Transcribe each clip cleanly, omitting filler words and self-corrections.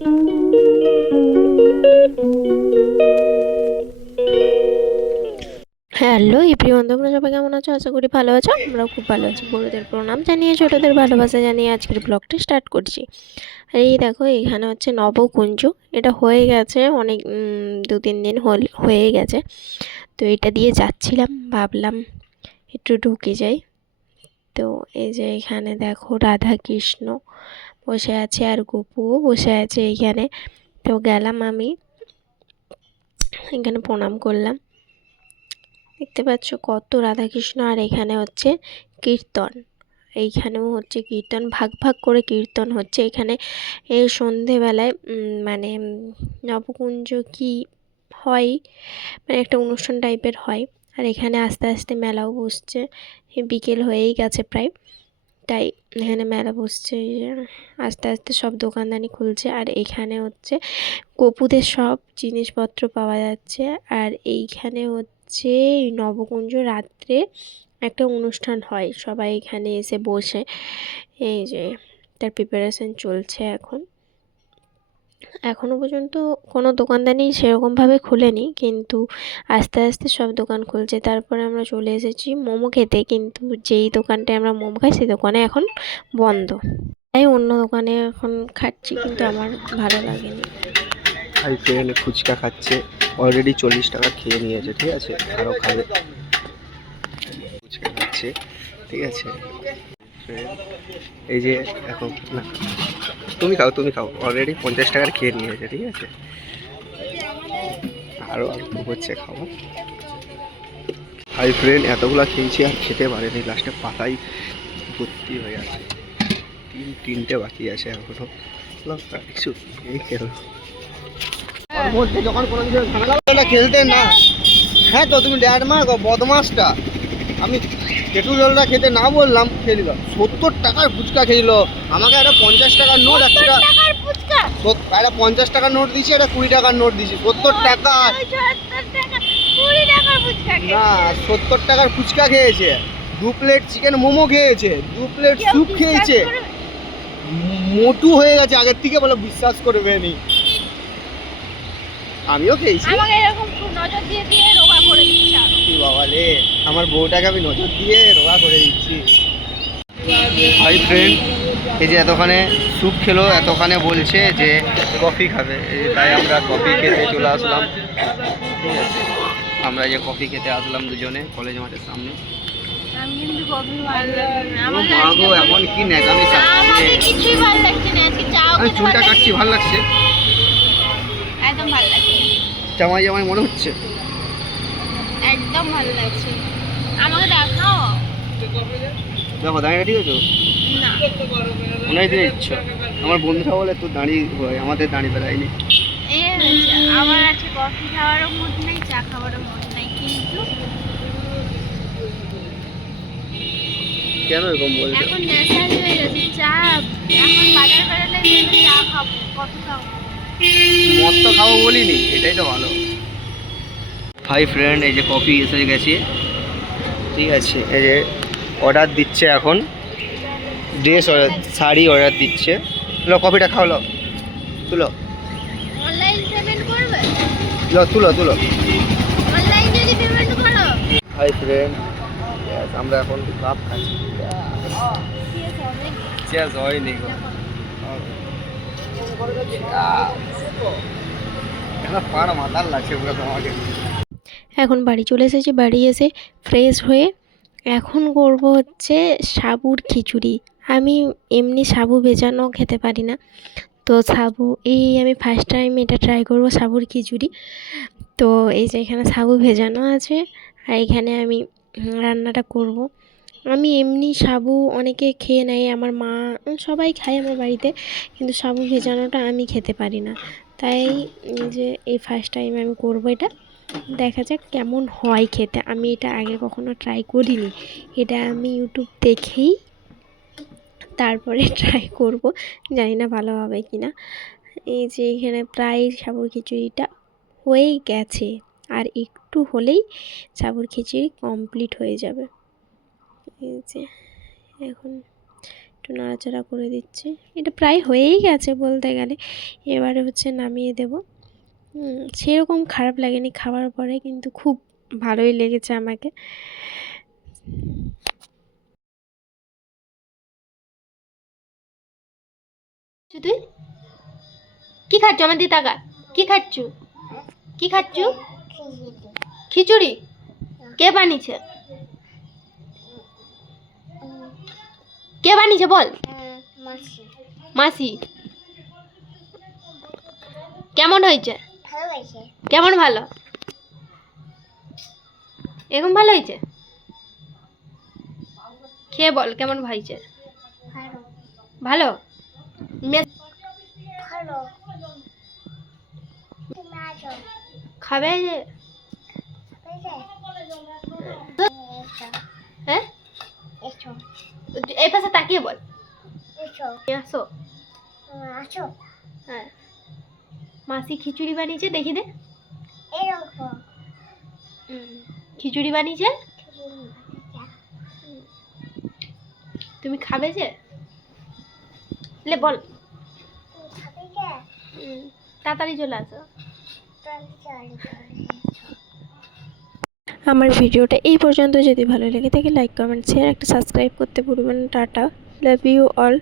Hello everyone, তোমরা সবাই কেমন আছো? আশা করি ভালো আছো। আমরাও খুব ভালো আছি। বড়দের প্রণাম জানিয়ে ছোটদের ভালোবাসা জানিয়ে আজকের ব্লগটা স্টার্ট করছি। আর এই দেখো, এখানে হচ্ছে নবকুঞ্জ। এটা হয়ে গেছে অনেক 2-3 দিন হয়ে গেছে। তো এটা দিয়ে যাচ্ছিলাম, ভাবলাম একটু ঢুকে যাই। তো এই যে এখানে দেখো রাধা কৃষ্ণ বসে আছে আর গোপুও বসে আছে এইখানে। তো গেলাম আমি এখানে, প্রণাম করলাম। দেখতে পাচ্ছ কত রাধাকৃষ্ণ। আর এখানে হচ্ছে কীর্তন, এইখানেও হচ্ছে কীর্তন, ভাগ ভাগ করে কীর্তন হচ্ছে এখানে। এই সন্ধেবেলায় মানে নবকুঞ্জ কি হয়, মানে একটা অনুষ্ঠান টাইপের হয়। আর এখানে আস্তে আস্তে মেলাও বসছে, বিকেল হয়েই গেছে প্রায়, তাই এখানে মেলা বসছে। আস্তে আস্তে সব দোকানদানি খুলছে। আর এখানে হচ্ছে গোপুদের সব জিনিসপত্র পাওয়া যাচ্ছে। আর এইখানে হচ্ছে নবকুঞ্জ রাত্রে একটা অনুষ্ঠান হয়, সবাই এখানে এসে বসে। এই যে তার প্রিপারেশন চলছে এখন। এখনও পর্যন্ত কোনো দোকানদানি সেরকমভাবে খুলেনি, কিন্তু আস্তে আস্তে সব দোকান খুলছে। তারপরে আমরা চলে এসেছি মোমো খেতে, কিন্তু যেই দোকানটায় আমরা মোমো খাই সেই দোকানে এখন বন্ধ, তাই অন্য দোকানে এখন খাচ্ছি, কিন্তু আমার ভালো লাগেনি। ভাই ফ্রেন্ড ফুচকা খাচ্ছে, অলরেডি 40 টাকা খেয়ে নিয়েছে, ঠিক আছে, আরও খাবে। ফুচকা খাচ্ছে, ঠিক আছে। এই যে এখন না, তুমি খাও, অলরেডি 50 টাকার খেয়ে নিয়েছে, ঠিক আছে, আরও অল্প হচ্ছে খাওয়া। হাই ফ্রেন্ড এতগুলো খেয়েছি আর খেতে পারেনি, লাস্টে পাতাই ভর্তি হয়ে আছে। তিনটে বাকি আছে এখনো, কিছু এই খেলো মধ্যে যখন কোনো কিছু ঝামেলা খেলতে না। হ্যাঁ তো তুমি ড্যাড মার বদমাসটা, আমি পেট্রোল জলটা খেতে না বললাম, খেয়ে নিল। 70 টাকার ফুচকা খেয়েছিল। আমাকে একটা 50 টাকার নোট, একটা 50 টাকার নোট দিয়েছি, একটা 20 টাকার নোট দিয়েছি। 70 টাকা না, 70 টাকার ফুচকা খেয়েছে, 2 প্লেট চিকেন মোমো খেয়েছে, 2 প্লেট স্যুপ খেয়েছে, মোটু হয়ে গেছে আগের থেকে, বলে বিশ্বাস করবে নি। আমিও খেয়েছি। আমাকে এরকম নজর দিয়ে দিয়ে রোগা করে দিচ্ছে। কি বাবা রে, আমার বউটাকে আমি নজর দিয়ে রোগা করে দিচ্ছি। হাই ফ্রেন্ড, এই যে এতখানে স্যুপ খেলো, এতখানে বলছে যে কফি খাবে, তাই আমরা কফি খেতে চলে আসলাম। ঠিক আছে, আমরা যে কফি খেতে আসলাম দুজনে কলেজ মাঠের সামনে। আমি কিন্তু কফি ভালো লাগে না। আমার মাগো এখন কি নেগামি আমার কিছুই ভালো লাগছে না। আজকে চাও আমি চুলটা কাটছি, ভালো লাগছে, একদম ভালো লাগছে, জামাই জামাই মনে হচ্ছে, একদম ভালো লাগছে। আমাকে দেখাও। দেখো দাঁড়িয়ে ঠিক আছে না, মনে হয় দিতে ইচ্ছা। আমার বন্ধুরা বলে তোর দাঁড়িয়ে, আমাদের দাঁড়িয়ে বেড়ায়নি। এই হয়েছে, আমার আজকে কফি খাওয়ারও মুড নেই, চা খাওয়ারও মুড নেই, কিন্তু কেন এরকম বলছো? এখন নেশা হয়ে গেছে চা। এখন বাজার বেড়ালে চা খাবো, কফি খাবো। মদ তো খাবো বলিনি, এটাই তো ভালো। হাই ফ্রেন্ড, এই যে কফি এসে গেছে, ঠিক আছে। এই যে অর্ডার দিচ্ছে এখন, ড্রেস অর্ডার, শাড়ি অর্ডার দিচ্ছে। লো কফিটা খাও, লো তুলো, অনলাইন পেমেন্ট করবে? লো তুলো তুলো। অনলাইন যদি পেমেন্ট করো। হাই ফ্রেন্ড, আমরা এখন কাপ খাচ্ছি। চেয়ার হয়নি গো, পাড়া মাথার লাগছে পুরো তোমাকে। এখন বাড়ি চলে এসেছি, বাড়ি এসে ফ্রেশ হয়ে এখন করব হচ্ছে সাবুর খিচুড়ি। আমি এমনি সাবু ভেজানো খেতে পারি না, তো সাবু এই আমি ফার্স্ট টাইম এটা ট্রাই করব সাবুর খিচুড়ি। তো এই যে এখানে সাবু ভেজানো আছে, আর এখানে আমি রান্নাটা করব। আমি এমনি সাবু অনেকে খেয়ে নেয়, আমার মা সবাই খায় আমার বাড়িতে, কিন্তু সাবু ভেজানোটা আমি খেতে পারি না। তাই যে এই ফার্স্ট টাইম আমি করব এটা, দেখা যাক কেমন হয় খেতে। আমি এটা আগে কখনো ট্রাই করিনি, এটা আমি ইউটিউব দেখেই তারপরে ট্রাই করব, জানি না ভালো হবে কি না। এই যে এখানে প্রায় সাবুর খিচুড়িটা হয়েই গেছে, আর একটু হলেই সাবুর খিচুড়ি কমপ্লিট হয়ে যাবে। এই যে এখন একটু একটু নাড়াচাড়া করে দিচ্ছি। এটা প্রায় হয়েই গেছে বলতে গেলে। এবারে হচ্ছে নামিয়ে দেব। সেরকম খারাপ লাগেনি খাওয়ার পরে, কিন্তু খুব ভালোই লেগেছে আমাকে। তুই কি খাচ্ছ? আমার দিয়ে তাকা। কি খাচ্ছ? কি খাচ্ছ? খিচুড়ি। কে বানিয়েছে? কে বানিয়েছে বল? মাসি। কেমন হয়েছে? কেমন ভালো? এরকম ভালো হয়েছে? খেয়ে বল কেমন হয়েছে। ভালো? খাবে? হ্যাঁ, এই পাশে তাকিয়ে বল। আসো। হ্যাঁ, মাসি খিচুড়ি বানিয়েছে, দেখি দে। খিচুড়ি বানিয়েছে, তুমি খাবে যে? লে বল। তাড়াতাড়ি চলে আসো। আমার ভিডিওটা এই পর্যন্ত যদি ভালো লেগে থাকে লাইক কমেন্ট শেয়ার একটা সাবস্ক্রাইব করতে ভুলবেন না। Tata, love you all.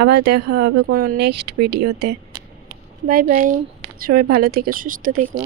আবার দেখা হবে কোনো নেক্সট ভিডিওতে। Bye bye. সবাই ভালো থেকো, সুস্থ থেকো।